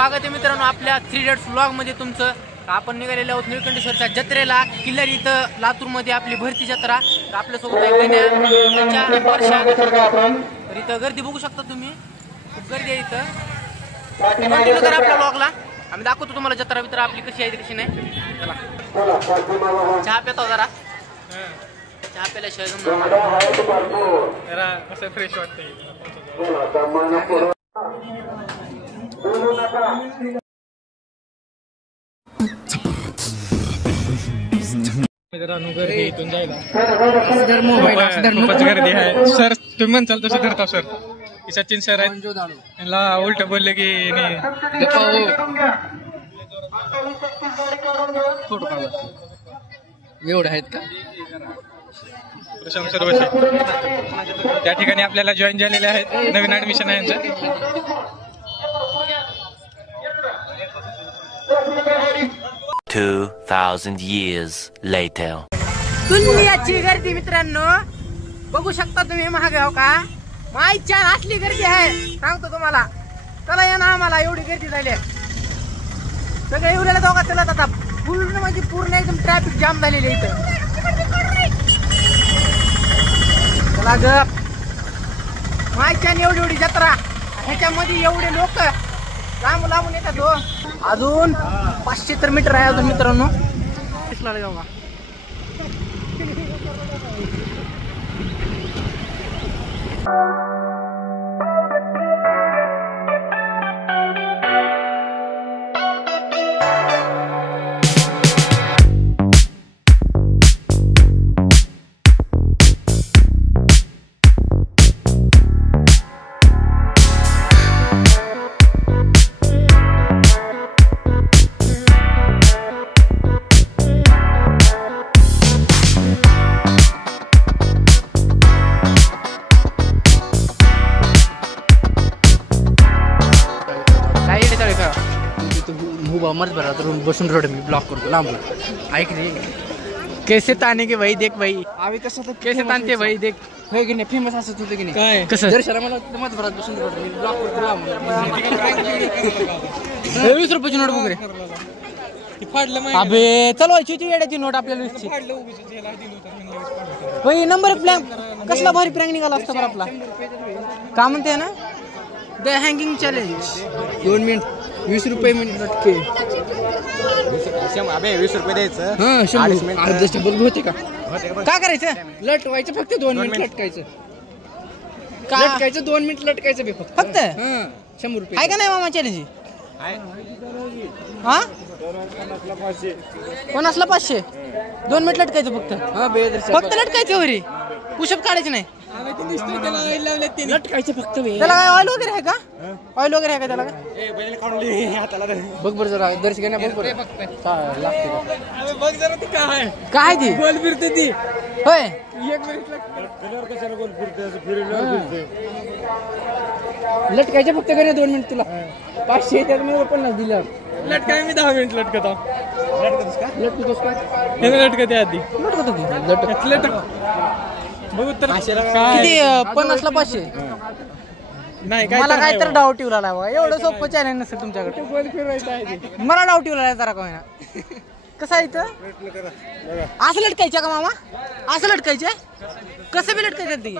स्वागत आहे मित्रांनो आपल्या 3 डेट्स व्लॉग मध्ये तुमचं। आपण निघालेलो आहोत निळकंठेश्वरच्या जत्रेला। किल्लारी इथं लातूर मध्ये आपली भरती जत्रा। तर आपल्यासोबत आहे तर इथं गर्दी बघू शकता तुम्ही, खूप गर्दी आहे इथं। कंटिन्यू करा आपल्या व्लॉगला, आम्ही दाखवतो तुम्हाला जत्रा बित्रा आपली कशी आहे कशी नाही। चला चहा पितो जरा, चहा प्यायल्याशिवाय असं फ्रेश वाटतंय। मित्रांनो गर्दी इथून जायला खूपच गर्दी आहे। सर तुम्ही म्हणताल तसं धरता सर, सचिन सर आहेत, त्यांना उलट बोलले की एवढे आहेत का प्रशांत सर्वशे त्या ठिकाणी आपल्याला जॉईन झालेले आहेत, नवीन ऍडमिशन आहे यांचं। 2000 years later. दुनियाची गर्दी मित्रांनो बघू शकता तुम्ही, महागाव का माईच्या असली गर्दी आहे सांगतो तुम्हाला। चला या ना, आम्हाला एवढी गर्दी झाली, सगळे एवढ्याला दोघा चलत आता पूर्ण म्हणजे पूर्ण एकदम ट्रॅफिक जाम झालेली आहे इथं। चला ग माईच्या एवढी एवढी जत्रा, ह्याच्यामध्ये एवढे लोक लांब लांबून येतात हो। अजून 500 मीटर आहे अजून मित्रांनो, दिसला जाऊ का मत भरा तर बसून रोड मी ब्लॉक करतो लांबून। ऐक रे, कैसे ताने के भाई देख भाई, आम्ही कसं तर कैसे तानते भाई देख होय की नाही, फेमस असत होतं की नाही काय कसं दर्शना मला मत भरा बसून रोड मी ब्लॉक करतो लांबून। 20 रुपयाची नोट बघ रे, अबे चलवायची होती येड्याची नोट आपल्याला 20ची भाई। नंबर प्लॅन कसला भारी प्रँक निघाला असता बरं आपला, का म्हणते ना द हँगिंग चॅलेंज 2 मिनिट 20 रुपये मिनिट लटके। अबे 20 रुपये द्यायचं, हा 100 होते का? काय करायचं? लटवायचं फक्त 2 मिनिट लटकायचं, लटकायचं 2 मिनिट लटकायचं बे फक्त 100 रुपये आहे का नाही मामा चॅलेंज? हा 500 2 मिनिट लटकायचं फक्त, फक्त लटकायचं हो रे, पुशअप काढायचं नाही, लटकायचं फक्त। त्याला काय ऑइल वगैरे आहे का? ऑइल वगैरे आहे का त्याला? बघ बरं जरा दर्शकांना बघ बरं लागते बघ जरा ती काय ती गोल फिरते ती होय। लटकायचं फक्त का 2 मिनिट, तुला 500 त्यात मी 50 दिलं लटकाय, मी 10 मिनिट लटकतो। लटकतोस का? लटकते आधी लटकत बघू तर किती 50 ला 500 नाही काय? मला काय तर डाऊट येऊ लागला, एवढं सोपं चॅलेंज नसेल तुमच्याकडे। मला डाऊट येऊ लागला जरा काय ना, कसं आहे इथं असं लटकायचं का मामा? असं लटकायचं कसं बी लटकायचं ते?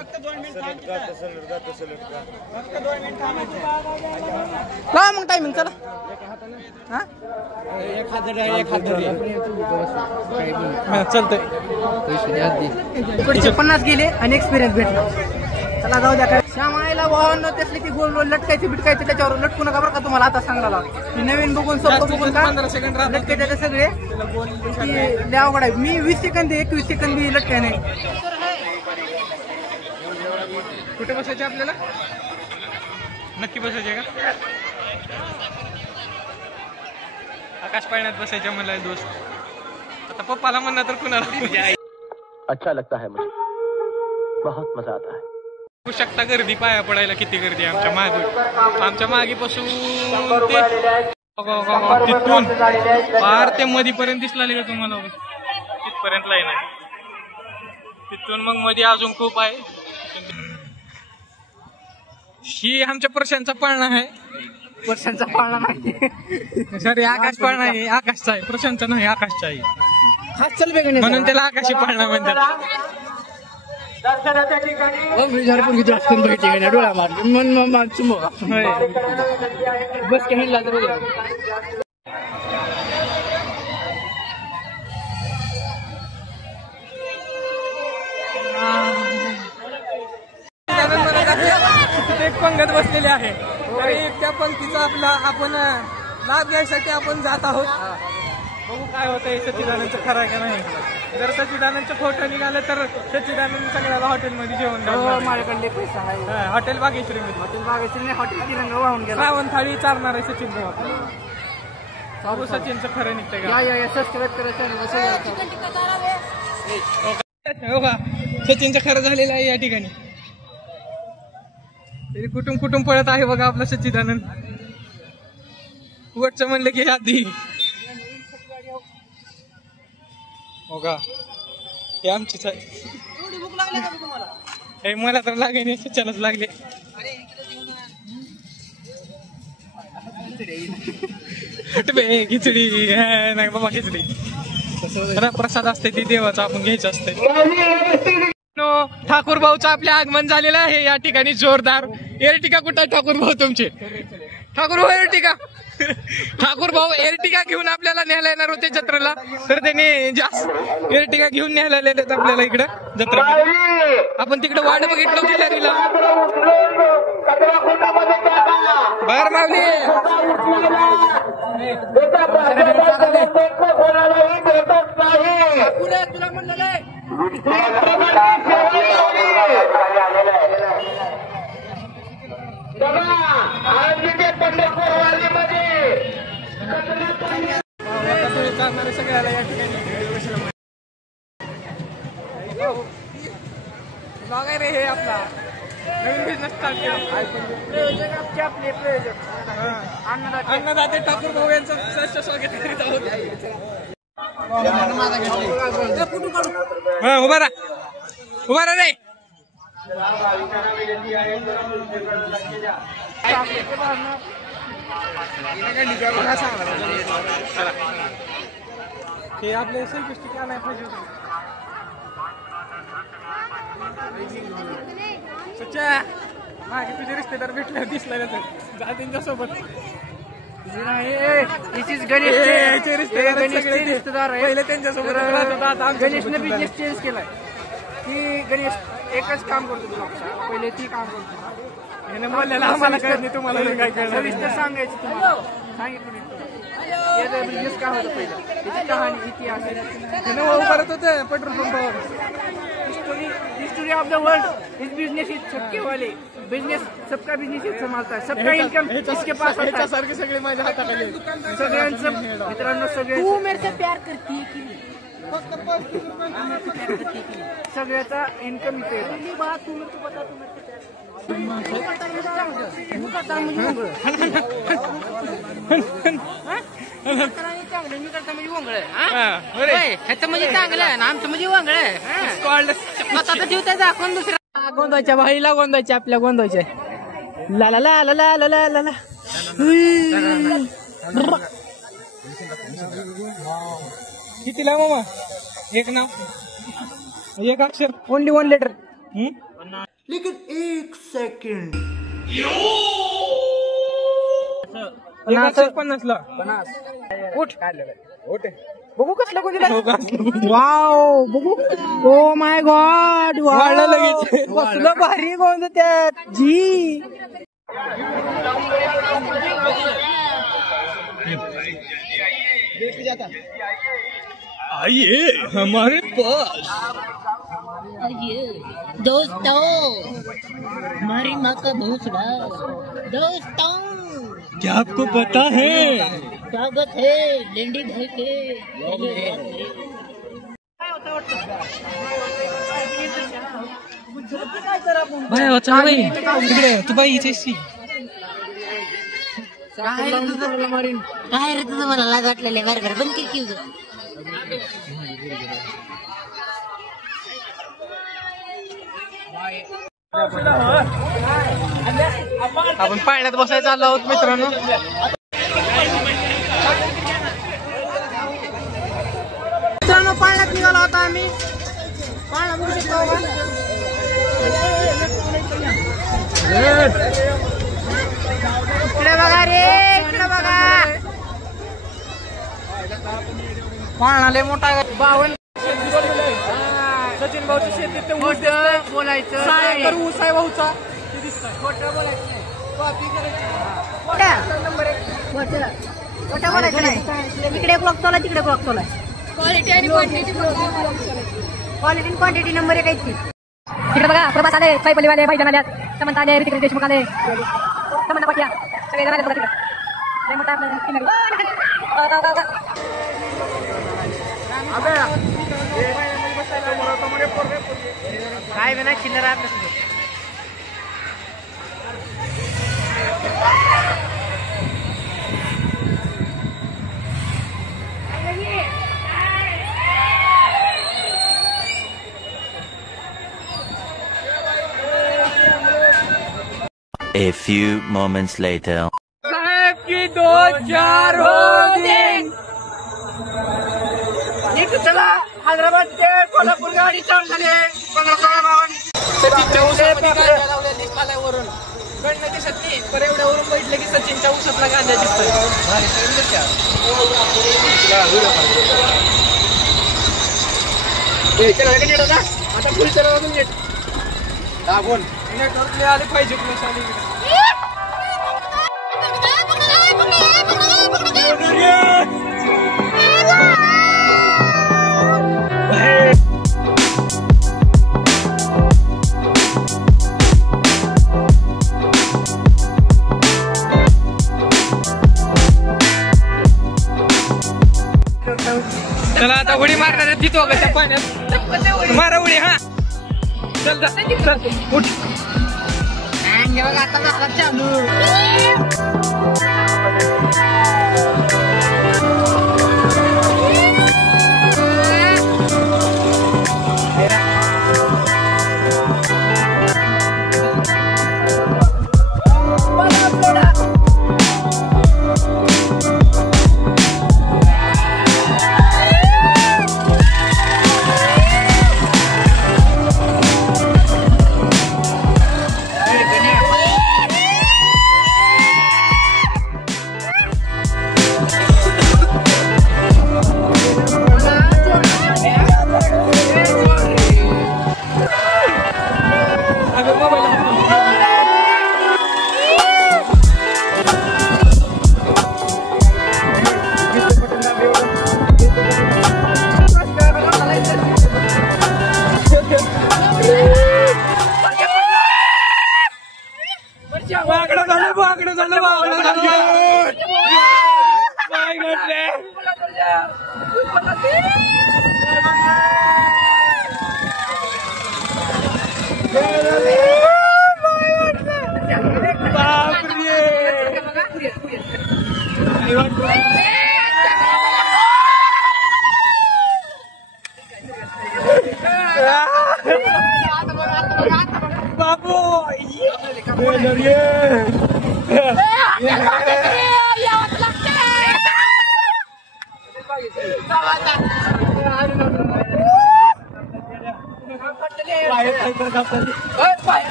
लावा मग टायमिंग, चला चालतंय। 50 गेले आणि एक्सपिरियन्स भेटला, चला जाऊ द्या। काय श्यामायला वाहन त्यातले की गोल गोल लटकायचं बिटकायचं, त्याच्यावर लटकू नका बरं का, तुम्हाला आता सांगायला नवीन बघून सोपं बघून का लटकायचं सगळे लय अवघड आहे। मी 20 सेकंद 21 सेकंद बी लटकाय नाही। कुठे बसायचे आपल्याला? नक्की बसायचे का? आकाश पाळण्यात बसायच्या मला दोस्त, आता पप्पाला म्हणणार तर कुणाला? अच्छा लगता है मुझे, बहुत मजा आता है। बघू शकता गर्दी, पाया पडायला किती गर्दी आहे आमच्या मागे, आमच्या मागे पासून तिथून पार ते मधीपर्यंत दिसला का तुम्हाला? तिथपर्यंत लाईन आहे, तिथून मग मध्ये अजून खूप आहे। ही आमच्या प्रशांतचा पाळणा आहे, प्रशांतचा पाळणा नाही. सॉरी आकाश पाळणा आहे, आकाशचा आहे, प्रशांतचा नाही, आकाशचा आहे. हात चल बेगणे म्हणून त्याला आकाशी पाळणा म्हणतात. विचार पण किती असतो भेटी डोळा मार मन चुमो बस काही लागलं. एक पंगत बसलेली आहे, तरी त्या पंक्तीचा आपण लाभ घ्यायसाठी आपण जात आहोत. बघू काय होतंय सच्चिदानंदचं खरं का नाही. जर सच्चिदानंदचं फोटो निघालं तर सच्चिदानंद सगळ्याला हॉटेलमध्ये जेवण माझ्याकडे पैसा आहे. हॉटेल बागेश्वरी मध्ये हॉटेल तिरंगा वाहून गेला. श्रावण थाळी चालणार आहे सचिन भाऊ. बघू सचिनचं खरं निघतंय का. सबस्क्राईब करायचं. हो का सचिनचं खरं झालेलं आहे या ठिकाणी. तरी कुठून पळत आहे बघा आपला सच्चिदानंद. वरचं म्हणलं की आधी हो का हे आमचीच आहे. हे मला तर लागे नाही, सच्यालाच लागले. हटबे खिचडी नाही बाबा, खिचडी प्रसाद असते ती देवाचा, आपण घ्यायचं असतंय. ठाकूर भाऊचं आपले आगमन झालेलं आहे या ठिकाणी जोरदार. एरटिका कुठं ठाकूर भाऊ तुमचे? ठाकूर भाऊ एरटिका. ठाकूर भाऊ एरटिका घेऊन आपल्याला न्यायला येणार होते जत्रेला, तर त्याने जास्त एरटिका घेऊन न्यायला आलेले आपल्याला इकडं जत्रेमध्ये. आपण तिकडे वाट बघितलं खिलारीला. बर मावली तुला म्हणलं सगळ्याला या ठिकाणी बघाय रे. हे आपला नवीन बिझनेस स्टार्ट केला. प्रयोजक आपले प्रयोजक अन्नदाते ठाकूर भाऊ यांचं श्रेष्ठ स्वागत करीत आहोत. उभा राहा रे. हे आपले सेल्फी स्टिक आणायला पाहिजे होते. सच्चा मागे तुझे रिश्तेदार भेटले दिसला जा त्यांच्यासोबत. रिश्तेदार पहिले त्यांच्यासोबत. गणेशने बिझनेस चेंज केलाय की गणेश एकच काम करतो तुला, पहिले ती काम करतो. बोललेला आम्हाला कळत नाही, तुम्हाला काय कळलं. सविस्तर सांगायचं तुम्हाला सांगितलं याचा बिझनेस काय होतं पहिलं, त्याची कहाणी इतिहास करत होतं पेट्रोल पंपावर. History of the world is business is सबके वाले. बिजनेस सबका बिजनेस इज संभालता है, सबका इनकम इसके पास होता है. सारखे सगळे माझ्या हाताखाली सगळ्यांचं मित्रांनो सगळे तू मेरे से प्यार करती है कि नहीं? सगळ्याचा इन्कम इथे येतो. पहली बात तू मेरे को बता, तू मेरे से प्यार तू करता म्हणजे वंगळ. चांगलं मी करता म्हणजे वंगळ. ह्याचं म्हणजे चांगलं आहे ना, आमचं म्हणजे वंगळ आहे. स्वतःचा जीव त्या दाखवून दुसऱ्या गोंदाच्या भाईला गोंदाच्या आपल्या गोंदाच्या ला ला ला ला ला ला ला ला. कितीला मामा? एक नाव एक अक्षर ओनली 1 लेटर. लेकिन 1 सेकंड 50 ला. उठ बघू कसलं कोणीला. वाव बघू. Oh my God. वाढलं लगेच. कसलं भारी गोंद त्यात जी. आइए हमारे पास. दोस्तों हमारी माँ का भूसड़ा. दोस्तों क्या आपको पता है स्वागत है लेंडी भाई के. भाई वाचा भाई इकडे तू बाई इथेशी. काय रे तुझं मला लाज वाटलेलं आहे. बरं बंद की आपण पाण्यात बसायला चाललो आहोत मित्रांनो. मित्रांनो पाण्यात निघालो होता आम्ही. पाण्यात बघू शकतो का? इकडे बघा रे, इकडे बघा. पाळणाले मोठा 52 सचिन भाऊची शेती ते ऊस बोलायचं ऊस आहे भाऊचा ते दिसतंय. खोटं बोलायचं नाही, कॉपी करायची. खोटं बोलायचं नाही. इकडे क्लॉक चोला, तिकडे क्लॉक चोला. क्वालिटी आणि क्वांटिटी नंबर एक आहेत. तिकडे बघा प्रभास आले, साईपल्लीवाले भाईजान आल्यात, समंत आले, ऋतिक देशमुख आले, समंत पाटिया सगळे जण आले बघा तिकडे. मोठा काय नाही चिल्लर आपल्या. A few moments later. साहेब की 2-4 हो दिन. चला हैदराबाद ते कोल्हापूर गाडी चालू झाली. सचिनच्या ऊसामध्ये गांजा लावलेली पाल्यावरून गणना दिसत नाही, पण एवढ्यावरून बैठलं की सचिनच्या ऊसातला गांजा दिसतोय. आता फुल चला नेट दाबून नेटवर्क आले पाहिजे. चला आता उडी मारणार आहे तिथं का त्या पाण्यात. मारा उडी. हा चल उठ. बघा आता चालू.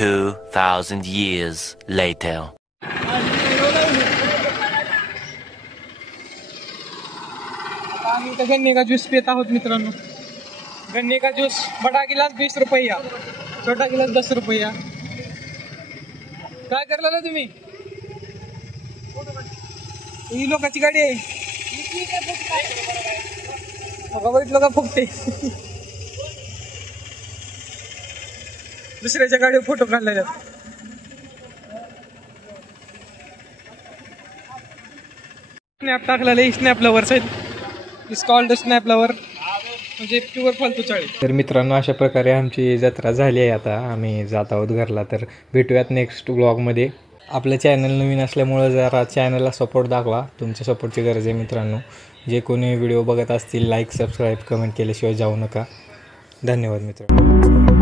$2,000 years later. आम्ही इथं गन्ने का ज्यूस पित आहोत मित्रांनो. गन्ने का ज्यूस बड़ा गिलास 20 रुपया, छोटा गिलास 10 रुपया. काय करला ना तुम्ही? ही लोकांची गाडी आहे. बघितलं का फुकते. दुसऱ्याच्या गाडीवर फोटो काढला जात. स्नॅप टाकलेलं snap lover side is called snap lover. म्हणजे प्युअर फालतू चाळी. तर मित्रांनो, अशा प्रकारे आमची जत्रा झाली आहे. आता आम्ही जात आहोत घरला. तर भेटूयात नेक्स्ट व्लॉगमध्ये. आपलं चॅनल नवीन असल्यामुळं जरा चॅनलला सपोर्ट दाखवा. तुमच्या सपोर्टची गरज आहे मित्रांनो. जे कोणी व्हिडिओ बघत असतील लाईक सबस्क्राईब कमेंट केल्याशिवाय जाऊ नका. धन्यवाद मित्रांनो.